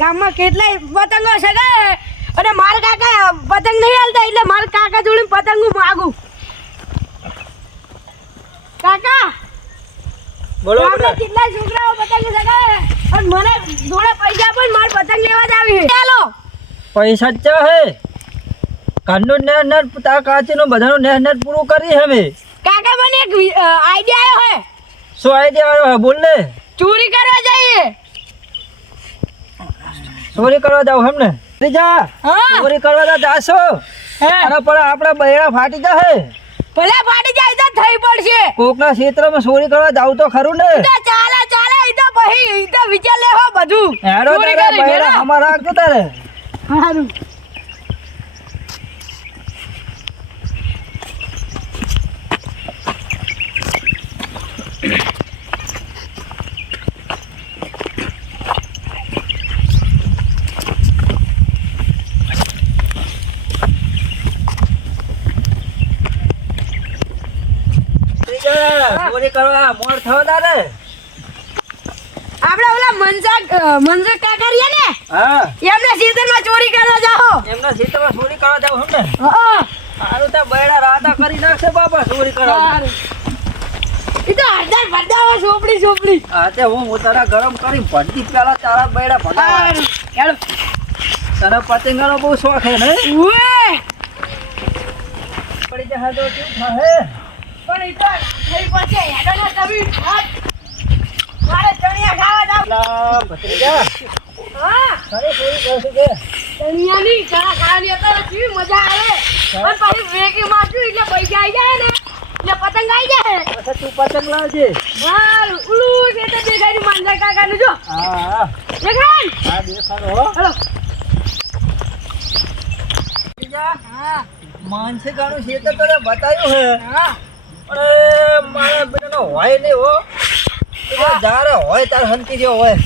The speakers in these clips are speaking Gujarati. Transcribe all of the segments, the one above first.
ગામમાં કેટલાય પતંગો છે કે અને મારા કાકા પતંગ નહીં હાલતા એટલે મારા કાકા જોડે પતંગ હું માગું. કાકા બોલો ગામમાં કેટલાય છોકરાઓ પતંગ છે કે અને મને થોડા પૈસા પણ મારે પતંગ લેવા જ આવી છે. ચાલો પૈસા જ હે ઘરનું નેર તા કાચીનું બધાનું નેર પૂરું કરી હવે. કાકા મને એક આઈડિયા આવ્યો હે. શું આઈડિયા આવ્યો હે બોલ ને. ચોરી કરવા જઈએ. ચોરી કરવા જાવ એમ ને જા. હા ચોરી કરવા જાશો અને પણ આપણા બૈરા ફાટી જશે. ભલે ફાટી જાય તો થઈ પડશે. કોકના ક્ષેત્રમાં ચોરી કરવા જાવ તો ખરું ને. ચાલે ચાલે ઈ તો ભાઈ ઈ તો વિચાર લેવો બધું. હેડો તારા બૈરા અમાર રાખજો તારે. હારું ચોરી કરવા મોડ થયો તારે. આપણે ઓલા મનસક કાકા રહ્યા ને હા એમના ખેતરમાં ચોરી કરવા જાઓ. એમના ક્ષેત્રમાં ચોરી કરવા જાવ એમ ને. હા હારું તો બૈરા રાતા કરી નાખશે બાપા ચોરી કરવા. ઈ તો હજાર ભરદાવો સોપડી. હા તે હું તારા ગરમ કરી ભરતી પેલા તારા બૈરા ભગાવા. હેલો તને પતંગનો બહુ શોખ હે ને. ઉએ પડી જશે તો શું થશે. પણ ઈ તો થઈ પડશે. હેડો ને તમે મારે ચણિયા ખાવા જાવ. લા ભત્રીજા હા તારે ચોરી કરશું કે ચણિયાની ચણા ખાવાની અત્યારે કેવી મજા આવે. અને પછી વેકી મારશું એટલે પૈસા આવી જાય ને એટલે પતંગ આવી જાય. પછી તું પતંગ લાવજે. હા ઉલું છે તો દેખાય માંજા કાકાનું જો હા દેખાય. હા દેખાડો હો. હેલો ભત્રીજા હા માનસી ગાનું ક્ષેત્ર તો બતાવ્યું હે હા પણ મારા બેટાનો હોય નહીં હો. જારે હોય તારે હંતી જેવો હોય.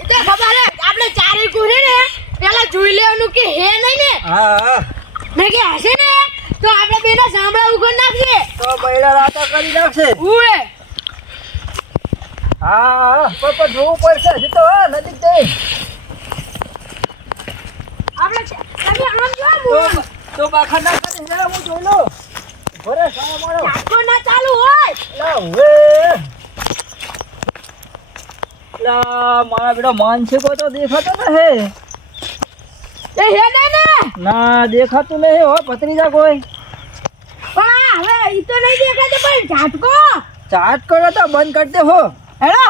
એ તો ખબર હે આપણે ચારે કુરે ને પેલા જોઈ લેવાનું કે હે નહીં ને. હા હા મેં કે હશે ને તો આપણે બેના સાંભળા ઉગડ નાખીએ. તો બૈરા રાતા કરી નાખશે. ઉએ હા પણ જોવું પડશે હજી તો હા નજીક જઈ. આપણે તમે આમ જો તો બાખા ના કરે જરા હું જોઈ લો. ભરે સારા મારો આખો ના ચાલુ હોય. લા હવે લા મારા બેટા માનસિકો તો દેખાતો નહે. એ હે ને ને ના દેખાતું નહીં હો ભત્રીજા કોઈ. પણ આ હવે ઈ તો નહીં દેખાતો પણ ઝાટકો ચાટ કરો તો બંધ કરી દે હો. હેલો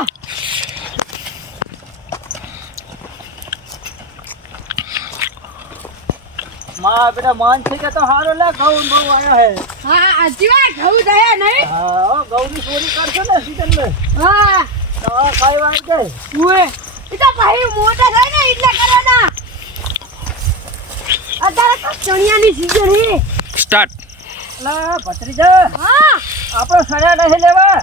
મારા બેટા માનસિકે તો હારો લે ઘઉં બહુ આવ્યો હે. હા આજી વાત ઘઉં દયા નહીં. હા ઘઉંની ચોરી કરશો ને સીઝન મે હા તો ખાઈ વાળ જાય. ઉએ ઈ તો ભાઈ મોટા થાય ને એટલે કરવાના. અત્યારે તો ચણિયાની સીઝન હે. સ્ટાર્ટ. લા ભત્રીજા હા આપણે સડ્યા નહીં લેવા.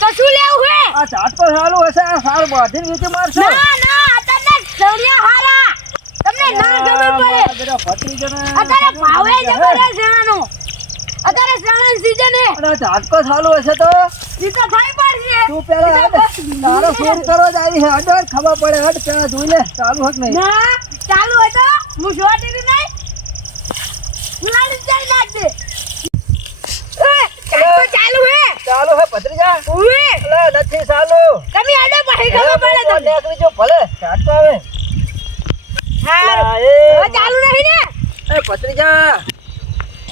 તો શું લેવું હે? આ ઝાટકો સારું હશે. આ સારું બાંધીને વીંટી મારશે. ના ના અત્યારે ચણિયા હારા તમને ના ખબર પડે. અત્યારે ભાવે જબર હે ચણાનો. અત્યારે ચણાની સીઝન હે. ઝાટકો સારું હશે તો ઈ તો થઈ પડશે. તું પેલા હટ. તારો ચોરી કરવા જ આવી છે. હટ ખબર પડે. હટ પેલા જોઈ લે ચાલુ હક નહીં. ના ચાલુ હતો હું શોર્ટ નહીં લાડી ચાલ નાખ દે. ચાલુ ચાલુ હે. ચાલુ હે ભત્રીજા. ઉએ અલા નથી ચાલુ. તમે આડો ભાઈ ખબર પડે તમને. નેકરી જો ભલે ઝાટકો આવે. હા લા, હવે ચાલુ નહીં ને. એ ભત્રીજા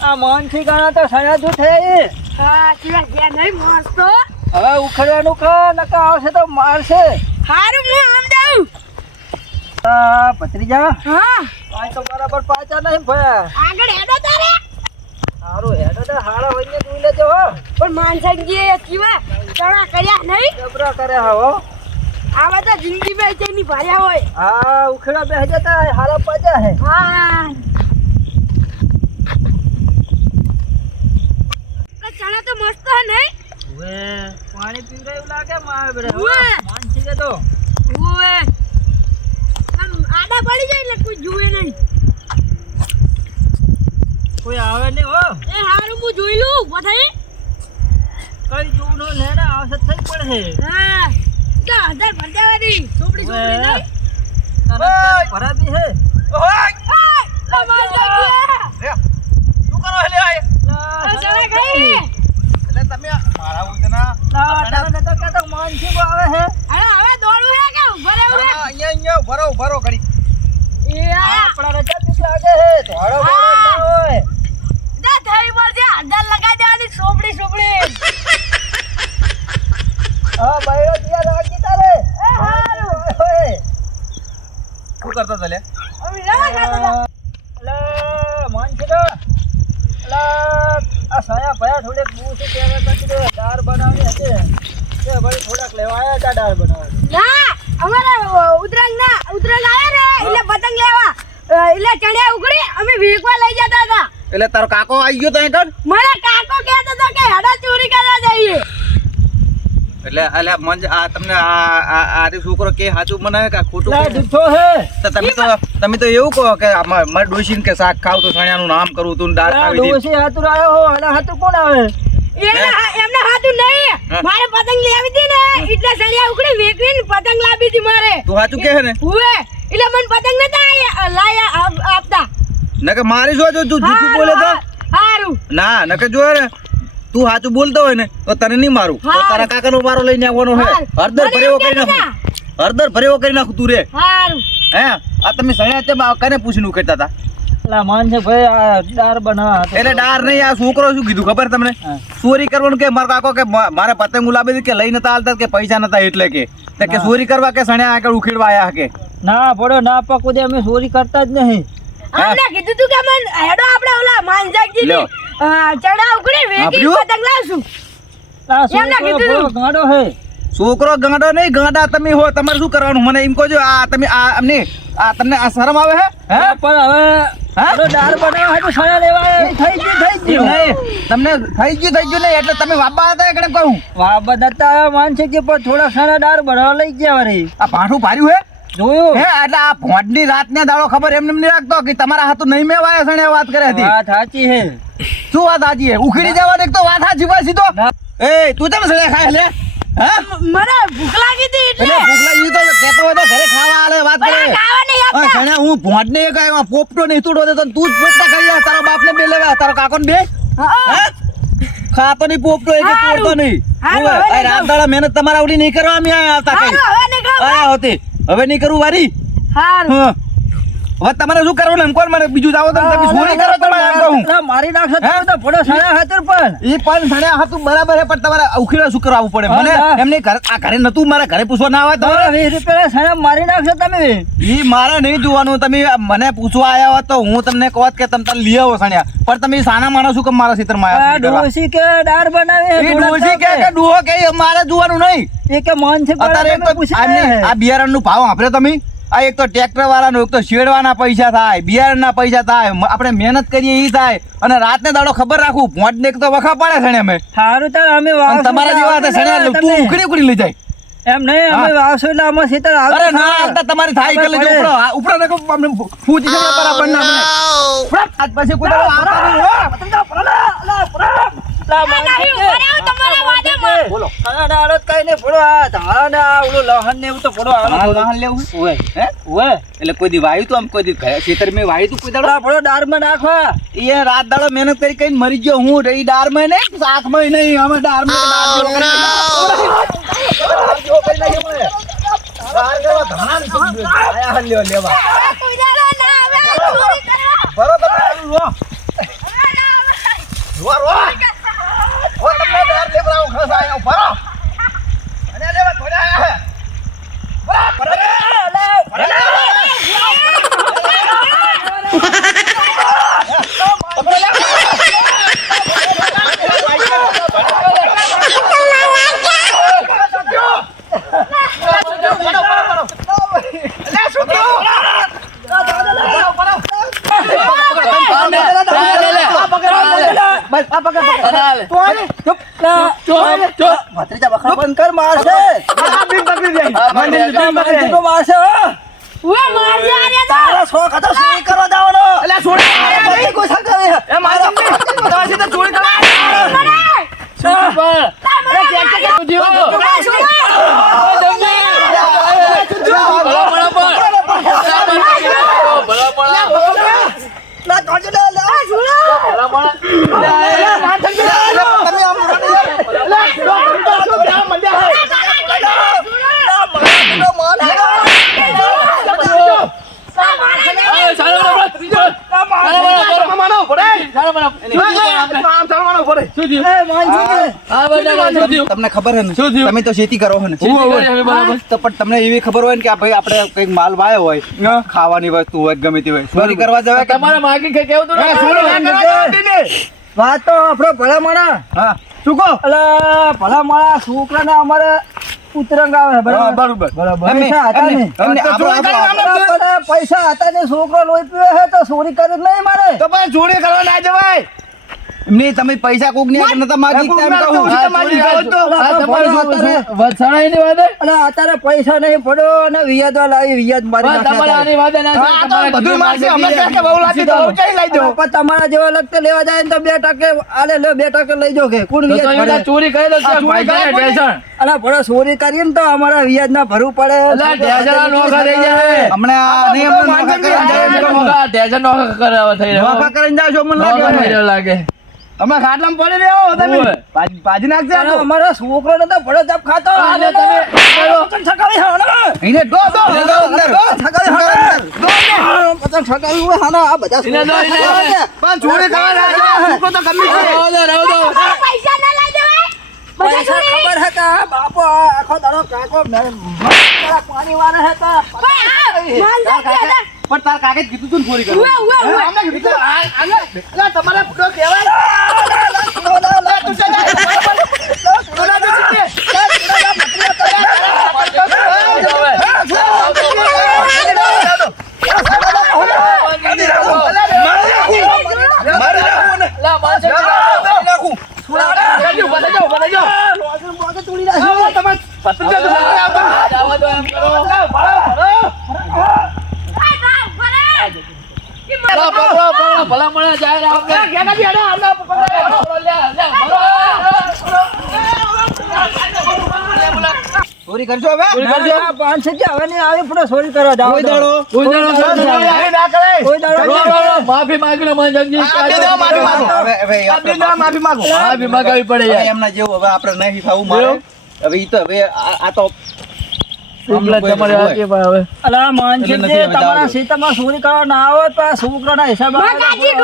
આ માનસી ગાણા તો સયા જો થઈ. હા ચીવા ગયા નહીં મસ્ત. હવે ઉખડવાનું કા નકા આવશે તો મારશે. હારું હું આમ જાઉં. આ ભત્રીજા હા આ તો બરાબર પાછા નહીં ભયા. આગળ હેડો તારે. હારું હેડો તો હારા વઈને જોઈ લેજો હો. પણ માનસંગીએ ચીવા ચણા કર્યા નહીં. જબરા કરે હો. આવા તો જિંદગી માં ચેની ભાર્યા હોય. હા ઉખડા બેહ જતા હારા પાજા હે. હા ચણા તો મસ્ત હે નહીં. હવે પાણી પીવડાયું લાગે મારે બરે. ઉવે. માનસી કે તો ઓએ આમ આડા પડી જાય એટલે કોઈ જુએ નહીં. કોઈ આવે નહીં હો. એ હારું હું જોઈ લઉં બધાય. કઈ જોવું નો લેડા આવશે થઈ પડે. હા તો 1000 ભરજાવાની ચોપડી ચોપડી નહીં. ભરાતી હે ઓય માર લાગી શું કરો હેલે આય આ સળે ગઈ એટલે તમે મારા ઉજના તને તો કહેતો માનસી આવે હે અરે હવે દોડવું હે કે ઉભા રહેવું હે અહીંયા ભરો ઘડી એ આયા આપણા રજા બીક લાગે હે ધોળો બોળો ના હોય દા થઈ પડશે હજાર લગાઈ દેવાની સોપડી હા બૈરો દિયા રાખી તારે એ હારું ઓય શું કરતા તલે અમે ના ખાતા લે માનસી તો આ સાયા ભયા થોડેક બૂસ ત્યારે પછી દાળ બનાવી હતી તે ભાઈ થોડાક લેવા આયા હતા દાળ બનાવવા ના અમારા ઉતરાંગ આયા ને એટલે પતંગ લેવા એટલે ચણ્યા ઉગડી અમે વીકવા લઈ જતા હતા એટલે તારો કાકો આવી ગયો તો અહીં મને કાકો કહેતો હતો કે હડા ચોરી કરવા જઈએ એટલે અલ્યા મંજ આ તમને આ છોકરો કે સાચું બનાવે કે ખોટું લે કહે? જુઠ્ઠો હે તો તમે તો એવું કહો કે મારે ડોશીને કે શાક ખાવ તો સણિયાનું નામ કરું તું દાળ ખાવી દી ડોશી હાતુર આવ્યો હો અને હાતુર કોણ આવે એમને હાથું નહીં મારે પતંગ લેવી હતી ને એટલે સળિયા ઉકળી વેકરીને પતંગ લાવી હતી મારે તું સાચું કહે ને હુએ એટલે મને પતંગ નતા લાયા આપતા નકે મારી શું તું જૂઠું બોલે તો હારું ના નકે જો ને તું સાચું બોલતો હોય ને તો તને નહીં મારું તો હા. તારા કાકાનો મારો લઈને આવવાનો હે હા. હળદર મને ભરેવો એવું કરી કહેતા નાખું હળદર ભરેવો કરી નાખું તું રે હારું હે આ તમે સણિયા છે કને પૂછીને ઉકેડતા હતા લા માનસે ભાઈ આ દાળ બનાવવા હતો એટલે ડાર નહીં આ છોકરો શું કીધું ખબર તમને હા. ચોરી કરવાનું કે મારા કાકો કે મારે પતંગ ઉલાવી હતી કે લઈ નતા આલતા કે પૈસા નતા એટલે કે તો કે ના. ચોરી કરવા કે સણિયા આગળ ઉખેડવા આયા કે ના પડો ના પકવો દે અમે ચોરી કરતા જ નહીં અમને કીધું તું કે મન હેડો આપણે ઓલા માનજાકજી લ્યો. ચડા ઉકળી વેકી આપ્યું? પતંગ લાવશું આ એમને છોકરો કીધું. બહુ ગાંડો હે છોકરો ગાંડો નહીં ગાંડા તમે હો તમારે શું કરવાનું મને એમ કહો છો આ તમે આ અમને આ તમને આ શરમ આવે હે હે પણ હવે હા? પેલો દાળ બનાવવા હતું સળા લેવા આવ્યા. થઈ ગયું નહીં તમને થઈ ગયું નહીં એટલે તમે વાપા હતા એકડે કહું વાહ બધા માનસે કે પણ થોડા સળા દાળ બનાવવા લઈ ગયા વળી આ ભાઠું ભાર્યું હે જોયું હે એટલે આ ભોંડની રાતને દાડો ખબર એમને નહીં રાખતો કે તમારા હાથું નહીં મેં વાયા સણે વાત કરે હતી વાત સાચી હે શું વાત સાચી હે ઉખડી જવા દેખ તો વાત સાચી હોય સીધો ના. એ તું તમે સળે ખાય લે હા મને ભૂખ લાગી હતી એટલે એટલે ભૂખ લાગી તો કહેતો હોય તો ઘરે ખાવા આલે વાત મને કરે ખાવા નહીં હા આપતા સણે હું ભોંડને કાંઈ પોપટો નહીં તૂટો દે તો તું જ પોપટા ખાઈ જા તારા બાપને બે લેવા તારા કાકોને બે હા. હે ખાતો નહીં પોપટો એ કે હારું. તોડતો નહીં હારું, ઓય, હવે આ રાત દાડા મહેનત તમારા આવડી નહીં કરવા અમે આયા આવતા કઈ હારું, હવે નહીં ખાવું. આયા હોતી હવે નહીં કરું વારી હારું. હા હવે તમારે શું કરવાનું એમ કોણ મને બીજું જાવ તમે ચોરી કરો તમારે એમ કહું લા, મારી નાખશો તમે તો પડો સળા હાથર પણ એ પણ સણ્યા હતું બરાબર છે પણ તમારે ઉખીડા શું કરાવવું પડે હા, મને હા. એમને આ ઘરે નતું મારા ઘરે પૂછવા ના આવે તમારા તમારે 20 રૂપિયા સળા મારી નાખશો તમે ઈ મારે નહીં જોવાનું તમે મને પૂછવા આવ્યા હોત તો હું તમને કહત કે તમે લઈ આવો સણ્યા પણ તમે સાના માણસ શું કે મારા ક્ષેત્રમાં આ આવ્યા ડોસી કે દાળ બનાવી એ ડોશી કે ડોહો કે એ મારે જોવાનું નહીં એ કે મોન છે અત્યારે એક તો આ બિયારણનું ભાવ આપડે તમે આ એક તો ટ્રેક્ટર વાળાનો એક તો શેડવાના પૈસા થાય બિયારણના પૈસા થાય આપણે મહેનત કરીએ ઈ થાય અને રાતને દાડો ખબર રાખું ભોંટને એક તો વખા પડે છે ને અમે સારું તાર અમે અને વાવશું તમારા જેવા હતા સણ્યા તમે. તું ઉખડી ઉખડી લઈ જાય એમ નહીં અમે હા. વાવશું એટલે આમાં ખેતર અરે આવશે ના આવતા તમારી થાય કે લેજો ઉપડો ઉપડો ને અમને ફૂટી છે બરાબર ના અમને ઉપડો. આજ પછી કોઈ દાડો આવતા નહીં હો. લા, નહીં, માનસી ઉભા રહો તમારા વાદામાં. બોલો. આ દાડો જ કઈ નહીં ફોડો આ ધાણા ને આ ઓલું લહણ ને એવું તો ફોડો વાહન આવે વાહન લેવું ઓય હે ઓય એટલે કોઈ દી વાયુ તો આમ કોઈ દી ખેતર મેં વાયુ તું કોઈ દાડો આ ફોડો દાળમાં નાખવા એ રાત દાડો મહેનત કરી કઈ મરી ગયો હું રહી ડારમાં નહીં શાકમાં નહીં અમે ડારમાં લેવા હવે કોઈ દાડો ના આવે ચોરી કરવા. બરો તમે રો હવે ના આવે. રો રો ઓ તમને ડાર લેવરાવ ખસ આયો બરો અને લેવા થોડા આયા હે બરો મારશે ઉએ મારજે આર્યા તો. બરો તમને ખબર હે ને તમે તો ખેતી કરો છો ને તો પણ તમને એવી ખબર હોય ને કે આ ભાઈ આપણે કઈક માલ વાયો હોય ખાવાની વસ્તુ હોય ગમે તે હોય ચોરી કરવા જવાય કે તમારે માગી કે કેવું તું વાત તો આપણો ભલા માણા હા શું કહો અલા ભલા માણા છોકરાને અમારે ઉતરંગ આવે બરાબર પૈસા હતા ને પૈસા હતા ને છોકરો લોહી પીવે છે તો ચોરી કરી નહીં મારે તો પણ ચોરી કરવા ના જવાય એમની તમે પૈસા કોક ને નતા માગી તેમ કહું અત્યારે પૈસા નહીં પડ્યો અને વિયાદ લાવી વિયાદ મારી તમારા જેવા લગતે લેવા જાય ને તો 2% આલે લે 2% લઈ જો કે કોણ વિયાદ ચોરી કરી અલા ભડો ચોરી કરીએ ને તો અમારા વિયાદ ના ભરવું પડે લાગે અમે ખાટલામાં પડી રહ્યો તમે ભાજી નાખજે આ તો અમારા છોકરો ને તો ભડો જપ ખાતો છકાવી એને ડો છકાવી હોય હાના આ બધા પણ ચોરી કરવા ના છોકરો તો ગમે છે પૈસા ના લઈ જવાય બધા પૈસા ચોરી ખબર હતા બાપો આખો દાડો કાકો પાણી વાળા હતા માલ પણ તાર કાકે કીધું તું ચોરી કરવા અમને કીધું આ તમારે પૂરો કહેવાય તું ચાલ ભલા મળે જાય ચોરી કરજો હવે 500 કે હવે નહીં આવી પડે ચોરી કરવા જાવ માફી માંગી માફી માંગો માફી માંગવી પડે યાર એમના જેવું હવે આપણે નહીં થવું મારે હવે ઈ તો હવે આ તો અલા માનસિંહજી તમારા સીતામાં ચોરી કરવા ના આવે તો આ છોકરાના હિસાબ માં કાચી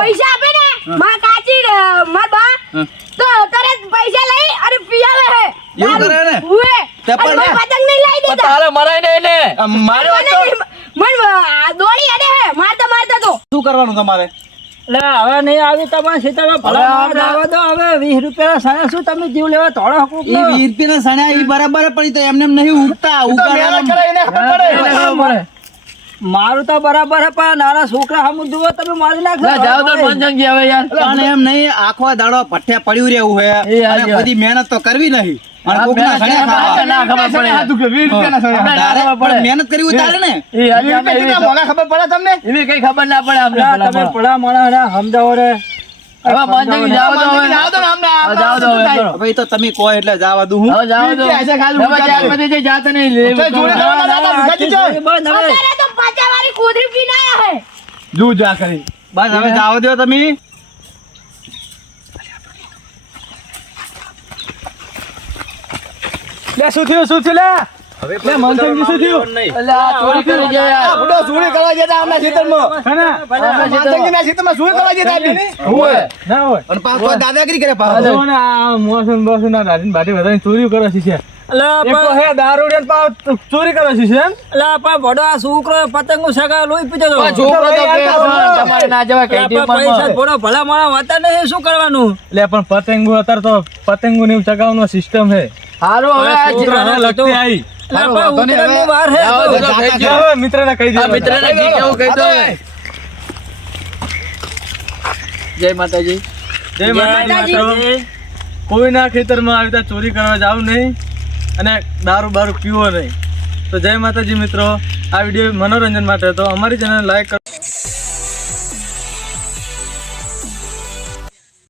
પૈસા આપે ને માં કાચી માર બા તો તરત પૈસા લઈ અને પીયાવે હે એવું કરે ને ઉએ તે પણ અને પતંગ નહીં લઈ દેતા તારે મરાય નહીં ને મારે મન દોડી અડે હે મારતા તો શું કરવાનું તમારે એટલે હવે નહીં આવી તમારા સીતામાં ભલા આવવા દો હવે 20 રૂપિયા સાયા શું તમે જીવ લેવા થોડો હકુક ઈ 20 રૂપિયાના સણ્યા ઈ બરાબર પણ તો એમને નહીં ઉગતા મારું તો બરાબર હે પણ નાના છોકરા હમ જુઓ તમે મારી નાખો જાવ તો મંજંગી હવે યાર પણ એમ નહીં આખો દાડો પઠ્ઠે પડ્યું રહેવું હે અને બધી મહેનત તો કરવી નહીં અને કોકના સણ્યા ખાવા ના ખબર પડે પણ મહેનત કરવી ઉતારે ને મોંઘા ખબર પડે તમને એવી કઈ ખબર ના પડે અમને તમે ભલા માણસ સમજાવો રે હવે મંજંગી જાવ તો હવે જાવ તો હવે હવે તો તમે કહો એટલે જાવા દઉં હું હવે જાવ તો હવે ચાર બજે જે જાત નહીં અત્યારે તો પાચાવાળી કુદરી પીને આયા હે બસ હવે જાવ દો તમે શું થયું લે હવે મનસંગી શું થયું અલ્યા ચોરી કરી ગયા યાર બુડો ચોરી કરવા જતા આમના ખેતરમાં મનસંગીના ખેતરમાં ચોરી કરવા જતા હોય ના હોય અને પાછો દાદાગીરી કરે પાછો ચોરી કરે છે ચોરી કરે છે એમ ભડો આ છોકરો પતંગો સગા લોહી પીધો છોકરો તો તમારે ના જવાય કઈ પૈસા ભડો ભલા માણા વાતા નહીં શું કરવાનું એટલે પણ પતંગો અત્યારે તો પતંગો ની ચગાવવાનો સિસ્ટમ છે હારું હવે આ છોકરાને લગતી આવી વાર હે મિત્રને કહી દે મિત્રને જી કેવું કહી દો જય માતાજી જય માતાજી કોઈના ખેતરમાં આવી રીતે ચોરી કરવા જાવ નહીં અને દારૂ બારૂ પીવો નહીં તો જય માતાજી મિત્રો આ વિડીયો મનોરંજન માટે તો અમારી ચેનલ લાઈક